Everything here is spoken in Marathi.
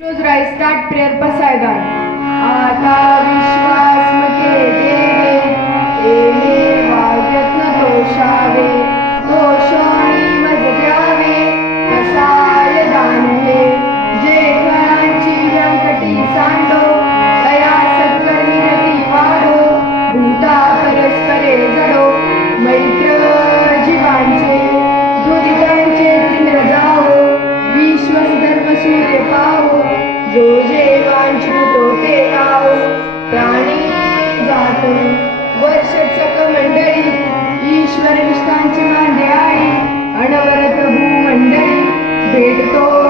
Close your eyes, start prayer पसायदान. आता विश्वास मके देवे, एने वाग्यत्न तोषावे, तोषोनी मज द्यावे, कसाय दान हे, जे फळांची व्यंकटी सांडो, तया सत्कर्मी रती वाढो, भूता परस्परे जडो, मैत्र जीवांचे, दुरितांचे त्रिमिर जावो, विश्वास धर्म सूर्य पावो, जो जे वांछितो ते आओ, प्राणी जात वर्षचक मंडळी, ईश्वर निष्ठांची मांडे आई, अनवरत भूमंडळी, भेटतो